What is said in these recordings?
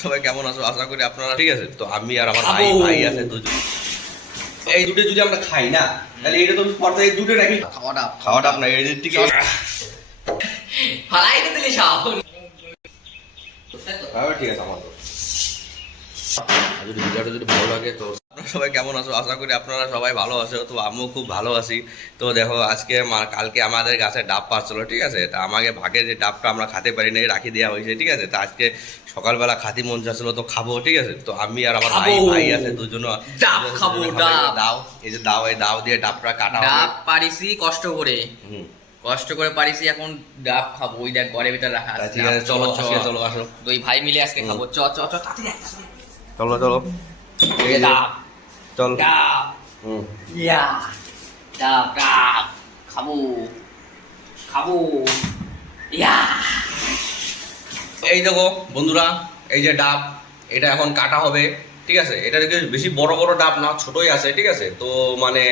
সবাই কেমন আছো? আশা করি আপনারা ঠিক আছে। তো আমি আর আমার ভাই আছে দুজন। এই দুটো যদি আমরা খাই না তাহলে এটা তো পর্দায় এই দুটো রাখি খাওয়াটা আপনার এর দিকে ফালাই দিলি সব। ঠিক আছে আমার তো যদি ভিডিওটা যদি ভালো লাগে তো আপনারা সবাই কেমন আছো? আশা করি আপনারা সবাই ভালো আছো। তো আমিও খুব ভালো আছি। তো দেখো আজকে কালকে আমাদের গাছে ডাব পাচ্ছিল, ঠিক আছে। তা আমাকে ভাগে যে ডাবটা আমরা খেতে পারি না রাখি দেওয়া হয়েছে, ঠিক আছে। তা আজকে সকালবেলা খাতি মন যাচ্ছিল তো খাবো, ঠিক আছে। তো আমি আর আমার ভাই আছে দুজন ডাব খাবো। দাও এই যে দাও, এই দাও দিয়ে ডাবটা কাটা হবে। ডাব পারিছি কষ্ট করে, পারিছি, এখন ডাব খাবো। ওই দেখ ঘরের ভিতরে রাখা আছে। ঠিক আছে, চলো চলো আসো। দুই ভাই মিলে আজকে খাবো। চ চ চ চলো চলো ডাব চল ডাব ইয়া ডাব ডাব খাবো খাবো ইয়া। এই দেখো বন্ধুরা, এই যে ডাব এটা এখন কাটা হবে, ঠিক আছে। এটা দেখে বেশি বড় বড় ডাব না, ছোটই আছে, ঠিক আছে। তো মানে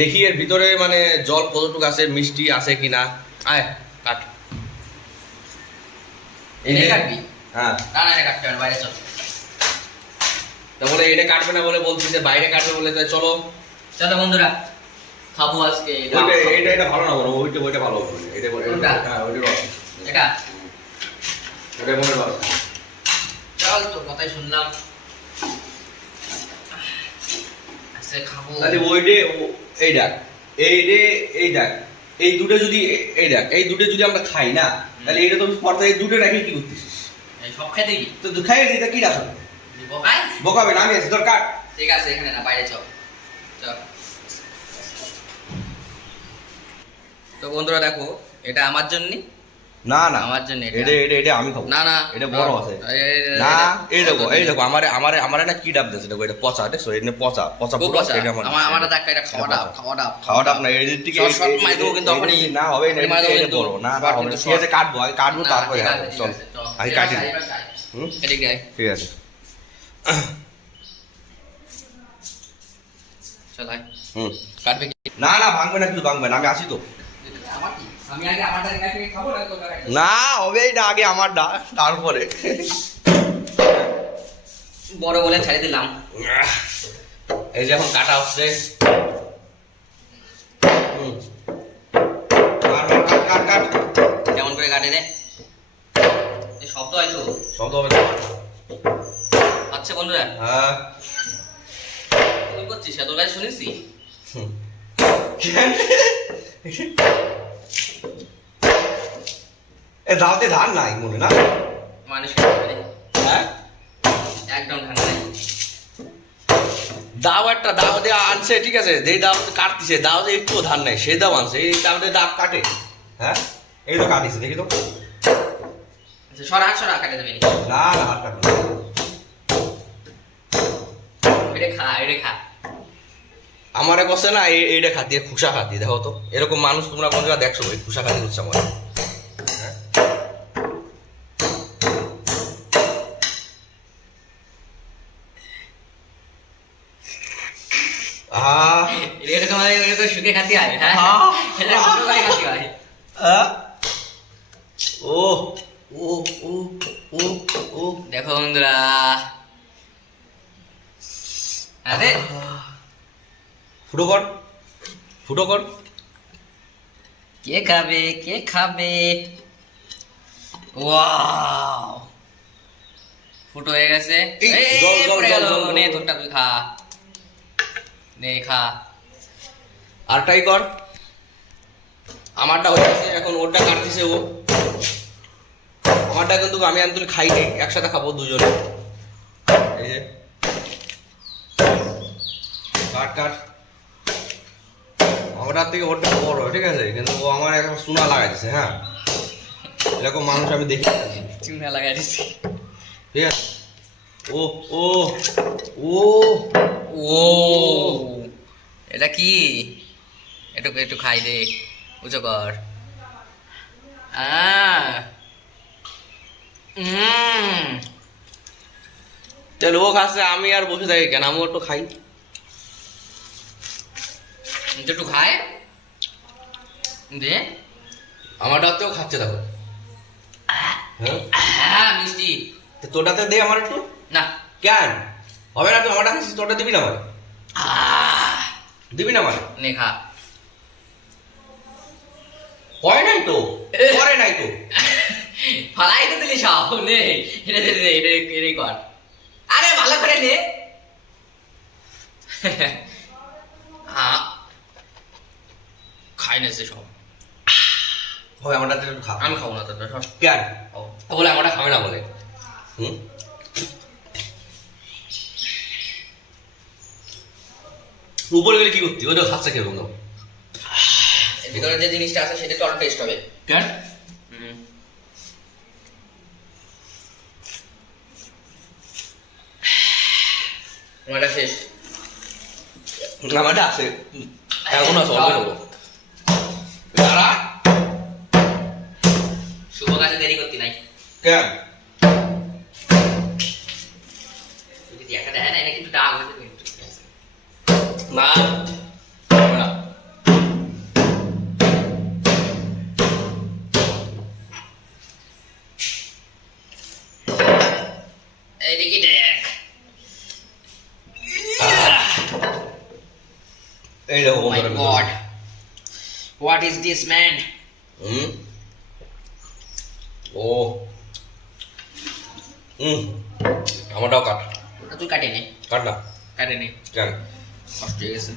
দেখি এর ভিতরে মানে জল কতটুকু আছে, মিষ্টি আছে কিনা। আয় কাট। এনে কাটবি? হ্যাঁ না না, এটা কাটতে হবে, বাইরে চল। তা বলে এটা কাটবে না বলে বলছিস, বাইরে কাটবে বলে, তাই চলো চলো বন্ধুরা খাবো আজকে। এটা ভালো না, ওইটা ভালো হবে। এটা হ্যাঁ ওইটা এটা এটা মনে ভালো। চল, তোর কথাই শুনলাম, আজকে খাবো। তাহলে ওইটে এই দেখ, এই দেখ, এই দুটো যদি এই দেখ, এই দুটো যদি আমরা খাই না তাহলে এটা তো পর্দায় এই দুটো রাখি কি করতেছিস? এই সব খেয়ে দিবি তো খাইয়ে দিই, তা কি রাখো? বকাই বকাবে না, আমি আছি দরকার। ঠিক আছে, এখানে না, বাইরে চল চল। তো বন্ধুরা দেখো, এটা আমার জন্য না না আমার জন্য এটা আমি খাবো। না না, এটা বড় আছে না। এই দেখো আমার না কি ডাব দিয়েছে, দেখো এটা পচা, দেখছো এটা পচা পচা পুরো। এটা আমার ডাক্তার, এটা খাওয়া ডাব না এর দিকে সব মাই দেবো কিন্তু তখনই না হবে না, এটা বড় না না হবে না। ঠিক আছে কাটবো, আগে কাটবো তারপরে চল আগে কাটি। এদিক দিয়ে ঠিক আছে চল আয়। কাটবে কি? না না ভাঙবে না, কিছু ভাঙবে না, আমি আছি তো। আমার কি, আমি আগে আমারটা কাটে খাবো না তো কাটে? না হবেই না, আগে আমার তারপরে বড় বলে ছেড়ে দিলাম। এই যে এখন কাটা হচ্ছে। কাট কাট কেমন করে কাটে রে? এই শব্দ আইতো, শব্দ হবে না। আচ্ছা বন্ধুরা, হ্যাঁ তুই করছিস তোর কাছে শুনেছি। এ দাওতে ধান নাই মনে না মানুষ হ্যাঁ একদম ঠান্ডা নেই। দাও একটা দাও দিয়ে আনছে, ঠিক আছে। যেই দাও কাটতিছে, দাও যে একটু ধান নাই, সেই দাও আনছে। এই দাও দিয়ে দাব কাটে? হ্যাঁ এই তো কাটিছে, দেখি তো। আচ্ছা সরা সরা কাটে দেবে না না হাত কাটবে না। এটা খা আমারে কষ্ট না, এইটা খাতি খুশা খাতি। দেখো তো এরকম মানুষ তোমরা কোন জায়গায় দেখছো? ভাই খুশা খাতি হচ্ছে আমার। এটা তোমার এটা তো শুকে খাতি হয়। হ্যাঁ এটা শুকে করে খাতি হয়। ও ও ও ও ও দেখো বন্ধুরা, আরে ফুটো কর। কে খাবে? ওয়াও, ফুটো হয়ে গেছে। পড়ে গেল। নে তোরটা তুই খা, নে খা। আরটাই কর। আমারটা হয়ে গেছে, এখন ওরটা কাটতেছে ও। আমারটা কিন্তু আমি আনতুল খাইনি, একসাথে খাবো দুজনে। এই যে কাট আমারটার থেকে ওরটা বড়, ঠিক আছে। কিন্তু ও আমার এখন সোনা লাগাই দিছে। হ্যাঁ এরকম মানুষ আমি দেখি, চুনা লাগাই দিছি। ঠিক আছে। ও ও ও ও এটা কি? একটু খাই দে, উঁচু কর। তাহলে ও খাচ্ছে, আমি আর বসে থাকি কেন? আমি একটু খাই, একটু খায় দে। আমার ডাকতেও খাচ্ছে দেখো। হ্যাঁ হ্যাঁ মিষ্টি। তোটাতে দে আমার একটু। না কেন হবে না? তুই আমারটা খাচ্ছিস, তোটা দিবি না আমার? দিবি না আমার? নে খা। হয় নাই তো, করে নাই তো। ফালাই তো দিলি সব। নে এটা দে দে, এটা এটাই কর। আরে ভালো করে নে। খাই না সে সব। হয় আমারটা একটু খা। আমি খাবো না তোর সব। কেন বলে আমারটা খাবে না বলে। হুম? উপরে গেলে কি করতি? ওটা খাচ্ছে কেমন? এর ভিতরে যে জিনিসটা আছে সেটা তো অনেক টেস্ট হবে। কেন? আমারটা শেষ। আমারটা আছে এখন, আছে অল্প নেবো। দাঁড়া। শুভ কাজে দেরি করতি নাই। কেন? তুই যদি একটা দেয় না এটা কিন্তু ডাক হয়ে যাবে। না হবে না। এইদিকে দেখ। এই দেখো Oh my God. What is this, man? হুম ও হুম আমারটাও কাট। ওটা তুই কাটে নে। কাট না। কাটে নে। কেন? কষ্ট হয়ে গেছে।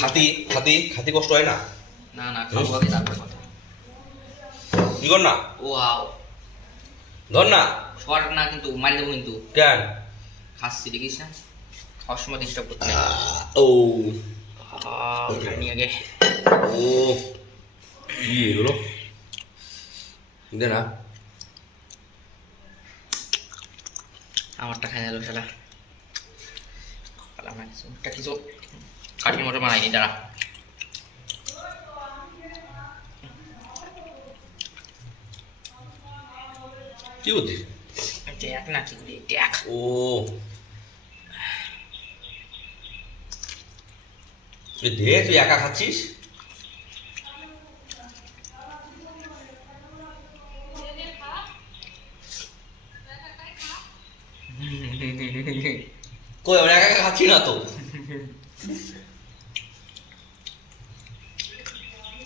খাতি খাতি খাতি কষ্ট হয় না? না না খাবো আগে তারপরে কথা। কি কর না? ওয়াও। ধর না। শর্ট না কিন্তু মারি দেবো কিন্তু। কেন? খাচ্ছি দেখিস না। খাওয়ার সময় ডিস্টার্ব করতে নেই। ও খাইনি আগে। ও কি এগুলো দে না। আমারটা খাই গেল শালা। একটা কিছু কাঠির মতো বানাইনি দাঁড়া। কি করছিস? দেখ না কি করি দেখ। ও দে, তুই একা খাচ্ছিস? কই আমরা একা একা খাচ্ছি না তো।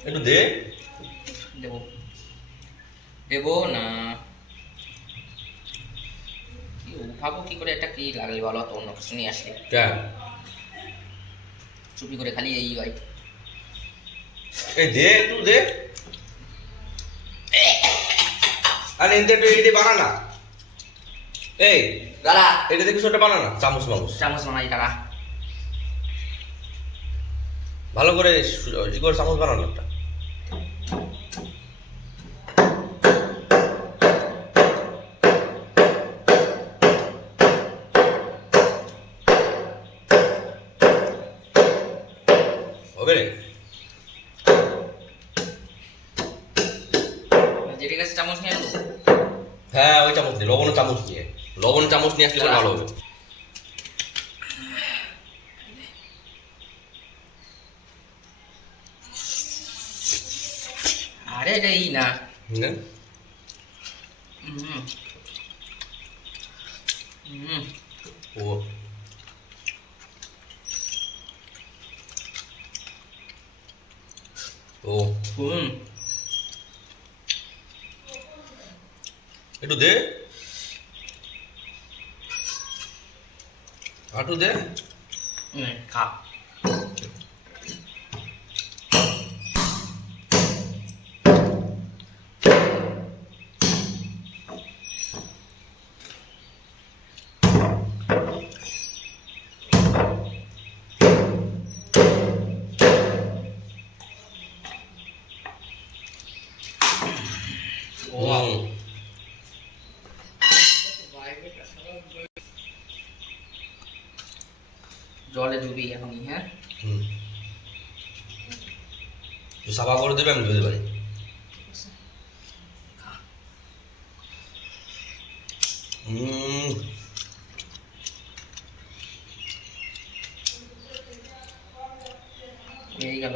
একটু দে। দেবো দেবো না। কি উঠাবো কি করে? এটা কি লাগলে ভালো হতো, অন্য কিছু নিয়ে আসলে। কেন? চুপি করে খালি এই হয়। এই দে, একটু দে। আরে এতে একটু এই দিয়ে বানা না। এই দাঁড়া এটা দিয়ে কিছু একটা বানা না, চামচ মামুচ। চামচ বানাই দাঁড়া। ভালো করে ই করে চামচ বানানো একটা। হবে রে? যেটি কাছে চামচ নিয়ে আসবো। হ্যাঁ ওই চামচ দিয়ে, লবণের চামচ নিয়ে। লবণের চামচ নিয়ে আসলে ভালো হবে। আরে এটা এই না। হুম হুম হুম ও ও হুম একটু দে, আটু দে। খা। হুম জলে ডুবি এখনই। হ্যাঁ হুম তুই সাফা করে দেবে, আমি ধুতে পারি। হুম এই গেল।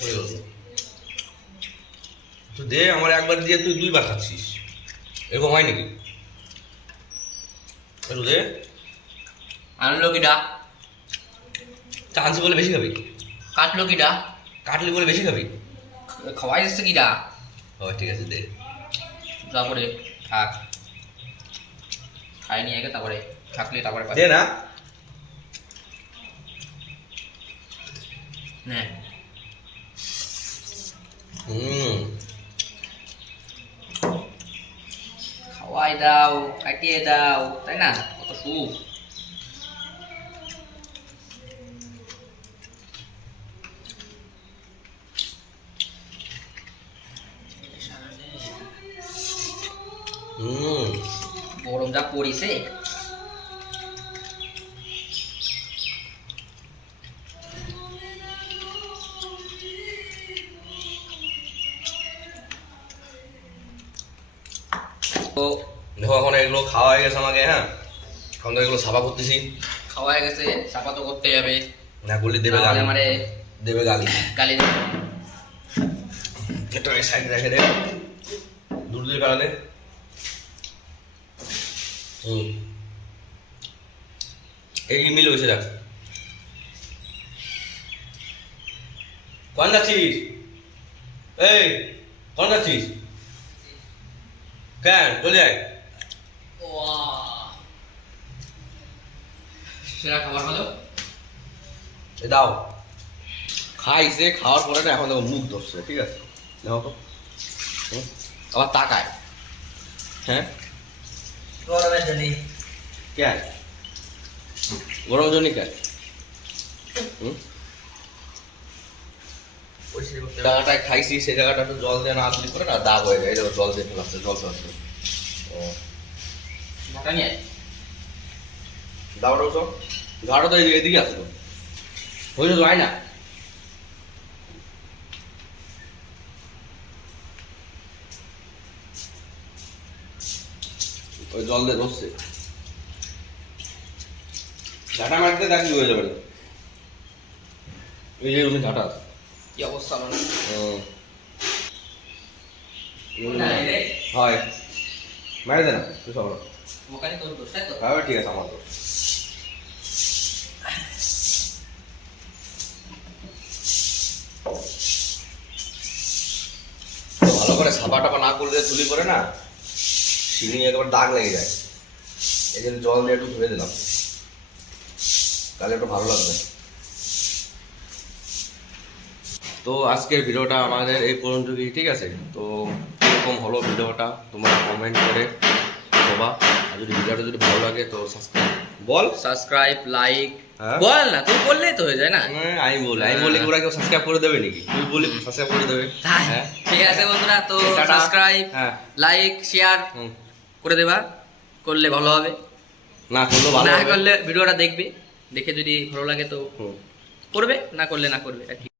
হয়ে গেল। তুই দে, আমার একবার দিয়ে তুই দুইবার খাচ্ছিস, এরকম হয় নাকি? একটু দে। আনলো কিডা, চান্স বলে বেশি খাবি, কাটলো কিডা, কাটলি বলে বেশি খাবি। খাওয়াই যাচ্ছে কিডা। ও ঠিক আছে দে। তারপরে থাক, খাই নিয়ে আগে তারপরে থাকলে তারপরে দে না। নে হুম খাওয়াই দাও, কাটিয়ে দাও, তাই না? কত সুখ। হুম গরম যা পড়িছে। তো দেখো এখন এগুলো খাওয়া হয়ে গেছে আমাকে, হ্যাঁ এখন তো এগুলো সাফা করতেছি। খাওয়া হয়ে গেছে, চাপা তো করতে হবে, না করলে দেবে নাহলে গালি, আমারে দেবে গালি। গালি দেবে। একটু এই সাইড রেখে দে, দূর দিয়ে কাটালে। হুম এই মিল হয়েছে দেখ। কোন যাচ্ছিস? এই কোন যাচ্ছিস? কেন চলে যায়? সেরা খাবার হলো এ দাও। খাইছে, খাওয়ার পরে না এখন দেখো মুখ ধরছে, ঠিক আছে দেখো তো। হুম, আবার তাকায়। হ্যাঁ গরমের জন্য। কেন গরম জন্য কেন? হুম জায়গাটায় খাইছি সেই জায়গাটা একটু জল দিয়ে না আসলে করে না দাগ হয়ে যায়, এই দেখো জল দিয়ে ফেলাচ্ছে, জল ফেলাচ্ছে। ও ঢাকা নিয়ে দাওটা সব ঘাড়ো তো এদিকে আছে তো, হয়েছে তো, আয় না। ওই জল দিয়ে ধরছে, ঝাঁটা মারতে দেখি হয়ে যাবে না। এই যে রুমে ঝাঁটা আছে। কি অবস্থা মানে? হয় মারে দে না তুই সব। ওখানে তোর দোষ, তাই তো? হ্যাঁ ঠিক আছে আমার তো। ভালো করে সাবা টাপা না করলে তুলি করে না শিলিং একেবারে দাগ লেগে যায়, এই জন্য জল দিয়ে একটু ধুয়ে দিলাম, তাহলে একটু ভালো লাগবে। তো আজকের ভিডিওটা আমাদের এই পর্যন্তই, ঠিক আছে? তো এরকম হলো ভিডিওটা, তোমরা কমেন্ট করে দেবা, আর যদি ভিডিওটা যদি ভালো লাগে তো সাবস্ক্রাইব বল, সাবস্ক্রাইব, লাইক, হ্যাঁ? বল না, তুই বললেই তো হয়ে যায় না? আমি বলি ওরা কেউ সাবস্ক্রাইব করে দেবে নাকি? তুই বলি সাবস্ক্রাইব করে দেবে। হ্যাঁ ঠিক আছে বন্ধুরা, তো টাটা। সাবস্ক্রাইব, হ্যাঁ লাইক, শেয়ার হুম। করে দেবা, করলে ভালো হবে। না করলেও ভালো না হবে। করলে ভিডিওটা দেখবে, দেখে যদি ভালো লাগে তো হুম। করবে, না করলে না করবে আর কি।